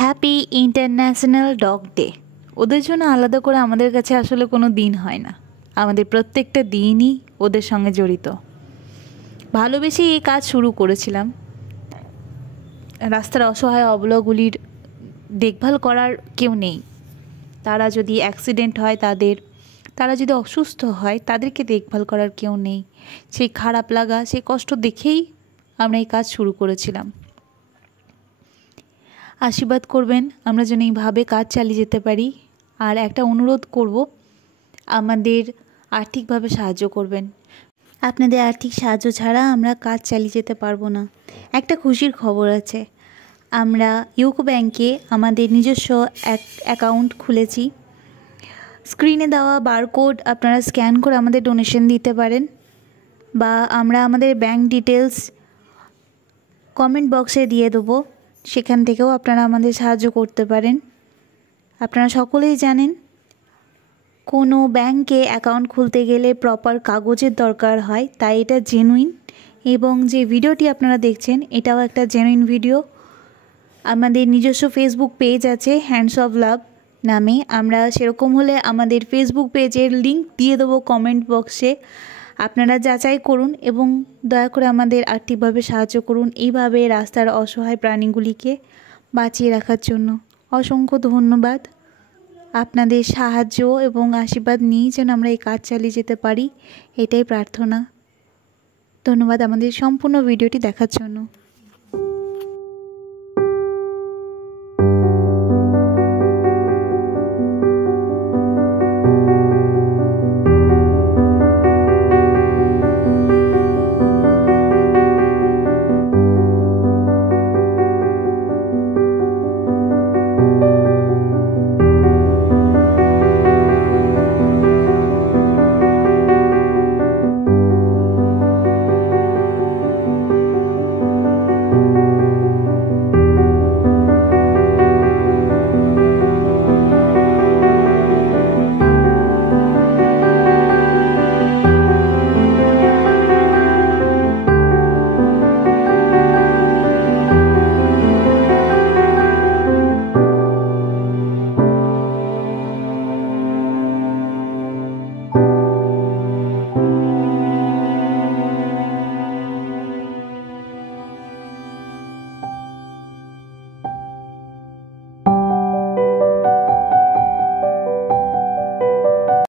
Happy international dog day. ওদের জন্য আলাদা করে আমাদের কাছে আসলে কোনো দিন হয় না, আমাদের প্রত্যেকটা দিনই ওদের সঙ্গে জড়িত। ভালোবেসেই এই কাজ শুরু করেছিলাম। রাস্তার অসহায় অবলাগুলির দেখভাল করার কেউ নেই, তারা যদি অ্যাক্সিডেন্ট হয় তারা যদি অসুস্থ হয় তাদেরকে দেখভাল করার কেউ নেই। সেই খারাপ লাগা, সেই কষ্ট দেখেই আমরা এই কাজ শুরু করেছিলাম। আশীর্বাদ করবেন আমরা যেন এইভাবে কাজ চালিয়ে যেতে পারি। আর একটা অনুরোধ করব, আমাদের আর্থিকভাবে সাহায্য করবেন। আপনাদের আর্থিক সাহায্য ছাড়া আমরা কাজ চালিয়ে যেতে পারবো না। একটা খুশির খবর আছে, আমরা ইউকো ব্যাংকে আমাদের নিজস্ব অ্যাকাউন্ট খুলেছি। স্ক্রিনে দেওয়া বারকোড আপনারা স্ক্যান করে আমাদের ডোনেশন দিতে পারেন, বা আমরা আমাদের ব্যাংক ডিটেলস কমেন্ট বক্সে দিয়ে দেবো, সেখান থেকেও আপনারা আমাদের সাহায্য করতে পারেন। আপনারা সকলেই জানেন, কোনো ব্যাংকে অ্যাকাউন্ট খুলতে গেলে প্রপার কাগজের দরকার হয়, তাই এটা জেনুইন। এবং যে ভিডিওটি আপনারা দেখছেন এটাও একটা জেনুইন ভিডিও। আমাদের নিজস্ব ফেসবুক পেজ আছে হ্যান্ডস অফ লাভ নামে। আমরা সেরকম হলে আমাদের ফেসবুক পেজের লিঙ্ক দিয়ে দেবো কমেন্ট বক্সে, আপনারা যাচাই করুন এবং দয়া করে আমাদের আর্থিকভাবে সাহায্য করুন এইভাবে রাস্তার অসহায় প্রাণীগুলিকে বাঁচিয়ে রাখার জন্য। অসংখ্য ধন্যবাদ। আপনাদের সাহায্য এবং আশীর্বাদ নিয়েই যেন আমরা এই কাজ চালিয়ে যেতে পারি, এটাই প্রার্থনা। ধন্যবাদ আমাদের সম্পূর্ণ ভিডিওটি দেখার জন্য।